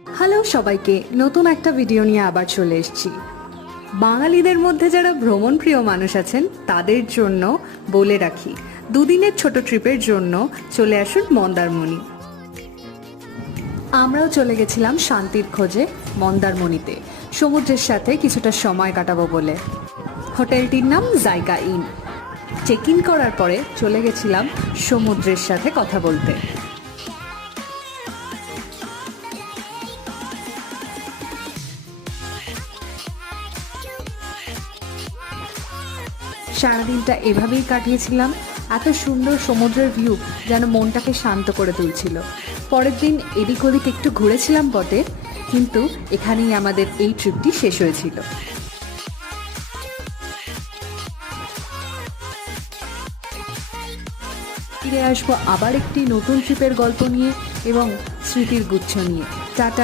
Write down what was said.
Hello সবাইকে, নতুন একটা ভিডিও নিয়ে আবার চলে এসেছি। বাঙালিদের মধ্যে যারা ভ্রমণ প্রিয় মানুষ আছেন তাদের জন্য বলে রাখি, দুদিনের ছোট ট্রিপের জন্য চলে আসুন মন্দারমণি। আমরাও চলে গেছিলাম শান্তির খোঁজে মন্দারমণিতে, সমুদ্রের সাথে কিছুটা সময় কাটাবো বলে। হোটেলটির নাম জায়গা ইন। চেক ইন করার পরে চলে গেছিলাম সমুদ্রের সাথে কথা বলতে। সারাদিনটা এভাবেই কাটিয়েছিলাম। এত সুন্দর সমুদ্রের ভিউ যেন মনটাকে শান্ত করে তুলছিল। পরের দিন এদিক ওদিক একটু ঘুরেছিলাম বটে, কিন্তু এখানেই আমাদের এই ট্রিপটি শেষ হয়েছিল। ফিরে আসবো আবার একটি নতুন ট্রিপের গল্প নিয়ে এবং স্মৃতির গুচ্ছ নিয়ে। টাটা।